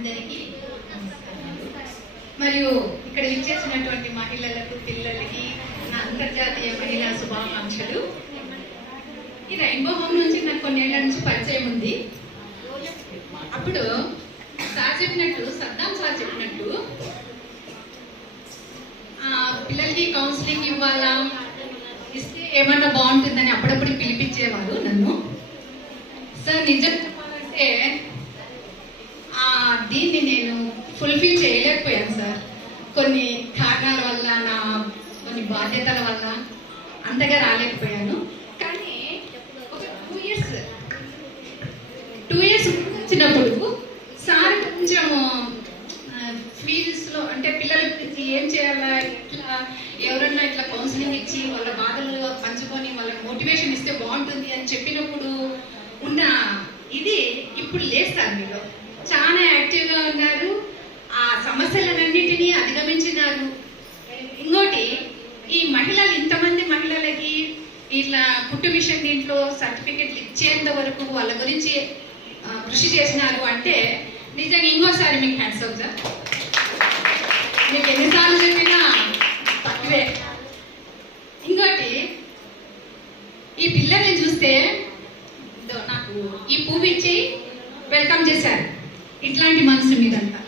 అందరికీ నమస్కారాలు. మరియు ఇక్కడ ఇచ్చేసినటువంటి మహిళలకు, పిల్లలకి నా అంతర్జాతీయ మహిళా శుభాకాంక్షలు. ఈ రెయిన్బో హోమ్ నుంచి నాకు కొన్నేళ్ల నుంచి పరిచయం ఉంది. అప్పుడు సద్దాం సార్ చెప్పినట్టు పిల్లలకి కౌన్సిలింగ్ ఇవ్వాలా, ఇస్తే ఏమన్నా బాగుంటుందని అప్పుడప్పుడు పిలిపించేవారు నన్ను. సార్ నిజం చెప్పాలంటే దీన్ని నేను ఫుల్ఫిల్ చేయలేకపోయాను సార్. కొన్ని కారణాల వల్ల, నా కొన్ని బాధ్యతల వల్ల అంతగా రాలేకపోయాను. కానీ ఒక 2 ఇయర్స్ వచ్చినప్పుడు సార్ కొంచెం ఫీల్డ్స్లో అంటే పిల్లల గురించి ఏం చేయాలా, ఎట్లా ఎవరన్నా ఇట్లా కౌన్సిలింగ్ ఇచ్చి వాళ్ళ బాధలు పంచుకొని వాళ్ళకి మోటివేషన్ ఇస్తే బాగుంటుంది అని చెప్పినప్పుడు ఉన్న ఇది ఇప్పుడు లేదు సార్. మీరు చాలా యాక్టివ్గా ఉన్నారు, ఆ సమస్యలన్నింటినీ అధిగమించినారు. ఇంకోటి, ఈ మహిళలు ఇంతమంది మహిళలకి ఇట్లా కుట్టు మిషన్ దీంట్లో సర్టిఫికెట్లు ఇచ్చేంత వరకు వాళ్ళ గురించి కృషి చేసినారు అంటే నిజంగా ఇంకోసారి మీకు హ్యాండ్స్ ఆఫ్ సార్. మీకు ఎన్నిసార్లు చెప్పినా తక్కువే. ఇంకోటి, ఈ పిల్లల్ని చూస్తే నాకు ఈ పువ్వు ఇచ్చి వెల్కమ్ చేశారు. ఇట్లాంటి మనసు మీదంతా